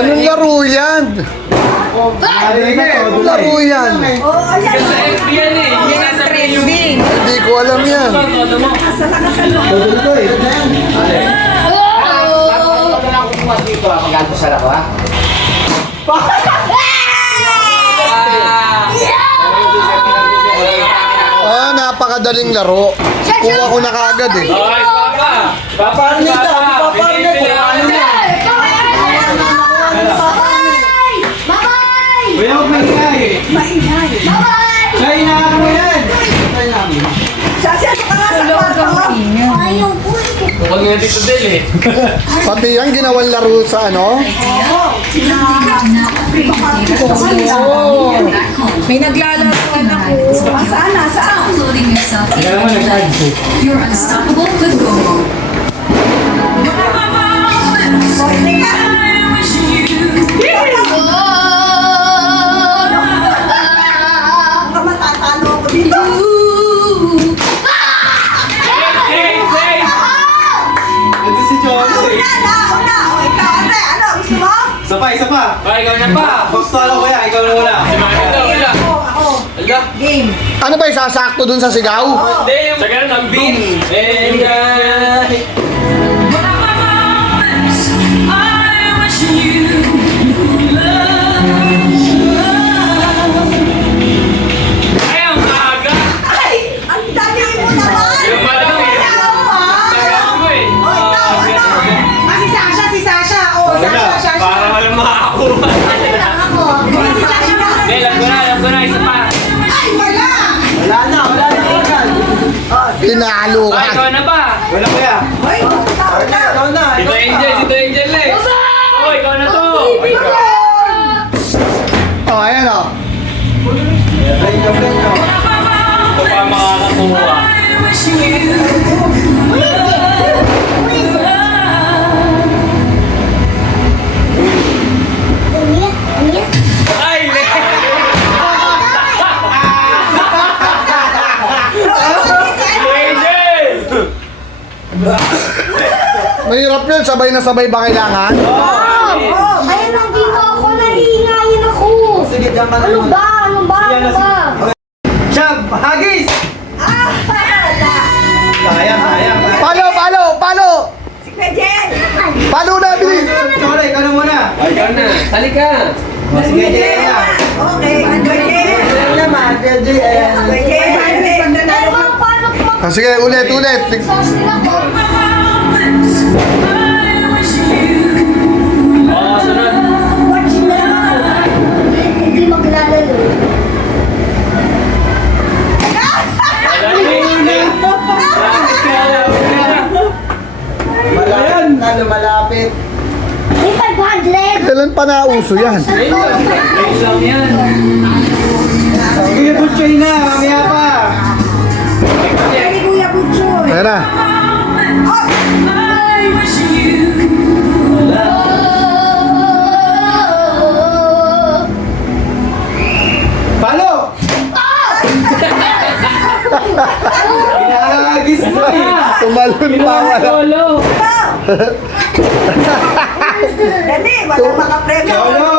Anong laro yan? Anong laro yan? Sa FB yan eh. Hindi nga sa trending. Hindi ko alam yan. Mag-almusal ako ha? Ah, napakadaling laro. Kuha ko na kaagad eh. Okay, Papa. Paparnit ka! Paparnit ka! Kuya, huwag maingay! Kainaan mo yan! Huwag nga dito Del eh. Pati yan, ginawang laro sa ano? May naglalaruan ako. Uploading yourself. You're unstoppable with Gomo. Ito si John. Isa pa, isa pa! Ikaw na pa. Gusto alam ko yan, ikaw na muna. Wala. Ala. Ano ba, isasakto dun sa sigaw? Hindi, yung sa ganun ang beat. And ay, ang aga. Yung malang eh. Tagal mo eh. Para walang makakuha. Hindi, alam ko na, isa pa. Wala na, wala na yan. Pinalo Ay, ikaw ka. na ba? Wala ko yan. Ikaw na. Ito Angel eh. Oh, ikaw na to. Oh, ayan oh. Ito Ito pa makakakuha. Ay, le! Angel! Mahirap yun, sabay na sabay ba kailangan? Ayun lang dito ako, nahihingayin ako. Sige, diyan ka na Ano muna. ba? Ano ba? Ano ba? Chab! Hagis! Sayang, sayang. Palo, palo, palo! Palo na, bilis! Chole, ikaw na muna. Ikaw na. Halika. Sige, Jay na. Ah, sige, ulit, ulit. Oo, sunod. Hindi maglalaro. Malapit na lumalapit. May 500. Kailan pa nauso yan? Ayun lang yan. Sige, Butchoy na. Mamaya pa. Ayan na. Palo! Pinahagis mo eh. Tumalon pa wala. Lolo. Cholo!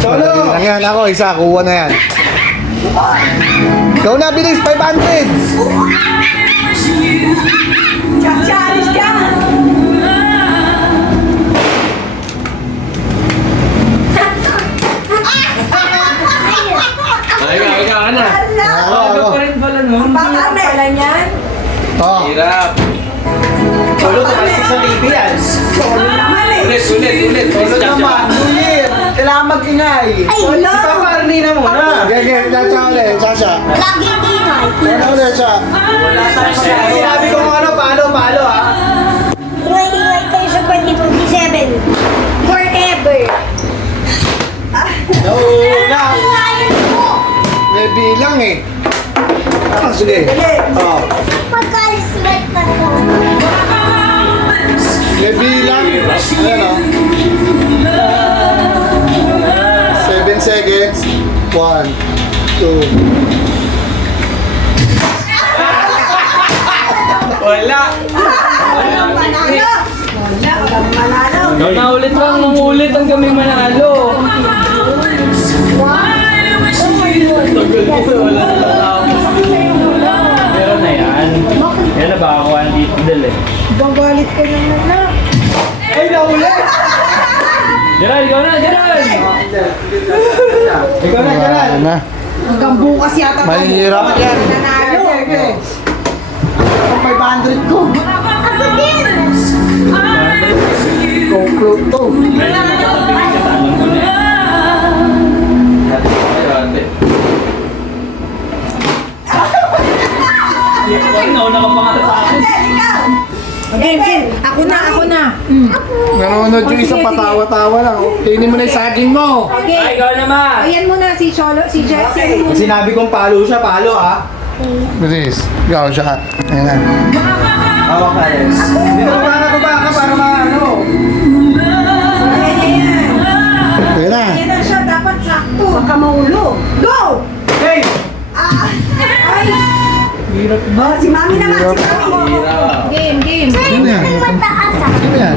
Cholo! Lang yan, ako, isa, kuha na yan. Ikaw na, bilis, 500! Ay, ikaw ka na. Ako, ako. Pa rin pala nun. Oh. Hirap. Cholo, tumasik sa TV yan. Ulit. Cholo naman, New Year. Kailangan mag-ingay. Ay, Paparni na muna. Sige, Sasha ulit, Sasha. laging ingay. Ano ulit, Sasha? Sinabi ko kung ano, palo ha. Ingay-ingay kayo sa 2027. Forever. Nauna. Ingayin mo. May bilang eh. Ah, sige. Oh. Pagka-sweat na to. May bilang. Ayan oh. 7 seconds. 1, 2. Wala. Panalo. Naulit lang, mangulit ang kami manalo. Pero na yan. Yan na ba ako ang dito dali? Gagalit ka naman na. Ay, nahuli! Gerald, ikaw na, Gerald! Ikaw na, Gerald. Ano na? Hanggang bukas yata tayo. Mahirap yan. Nanalo. Ang 500 ko. Ako din! GoPro to. Nauna ka pa nga sa akin. Game, game. Ako na. Nanonood yung isa patawa-tawa lang. Tingin mo na yung saging mo. Ay, Okay. ikaw naman! Ayan muna si Cholo, si Jackson. Pag sinabi kong palo siya, palo ha. Bilis. Ikaw siya. Ayan na. Hawak ka rin. Dito ka para maano. Ayan na. Ayan na siya, dapat sakto. Huwag ka mahulog. Go! Hey! Ay! Oh, si Mami naman, si Mami. Game. Sino yan? Mataas ah. Sino yan?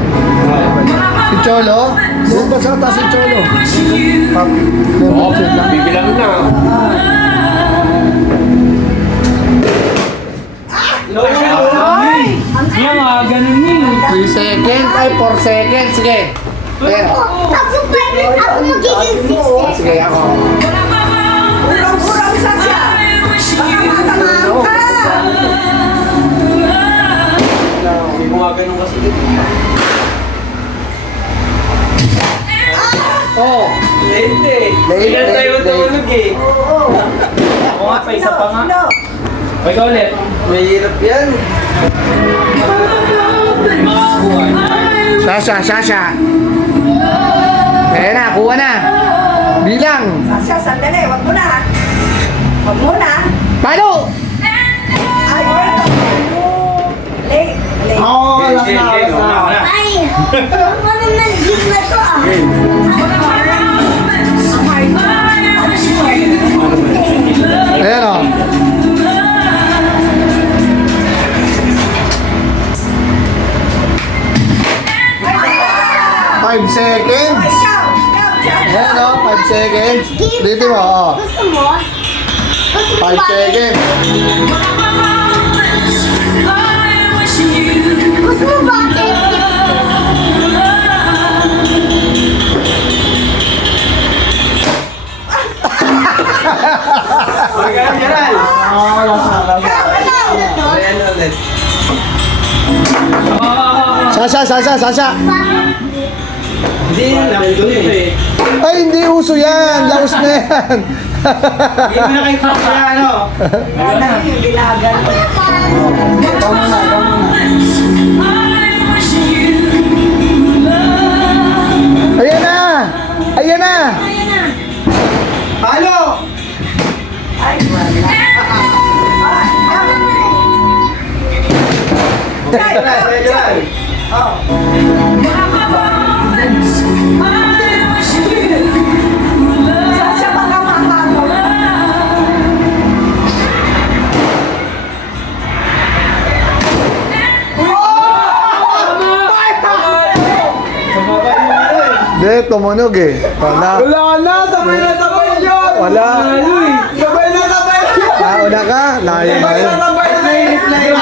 Si Cholo? Doon ba sa taas si Cholo? Pap. Oo, bibilang na. Yan nga, ganun yun. 3 seconds. Ay, 4 seconds. Sige. Ayan. Ako pwede, ako magiging 6 Sige, ako. Urang-urang sa siya. Baka matamaan ka. Hindi mo nga ganun kasi dito. Oh. Lente. Lente, Ilan tayo lente. matulog eh. Ako nga, pa isa pa nga. O, ikaw ulit. Mahirap yan. Makakakuha. Sasha. Ayan na, kuha na. Bilang. Sasha, sandali. Wag mo na. Wag mo na. Palo! Ay, wala. Late. Oo, last na. Ay, ano nang gym na to ah? Ayan o. Five seconds. Ayan o, 5 seconds. Dito mo, o. Gusto mo? Gusto mo 5 seconds. Gusto mo bakit? Magalang Gerald. Oo, last na. Ayan ulit. Sasha. Hindi yan lang. Doon eh. Ay, hindi uso yan. Laos na yan. Hindi mo na kayo kaya ano. Ayan na. Palo! Gerald. Sasha, baka makakaw. Hindi, tumunog eh. Wala. Wala na! Sabay yun! Wala. Sabay na! Nauna ka. Layo na yun. Sabay na!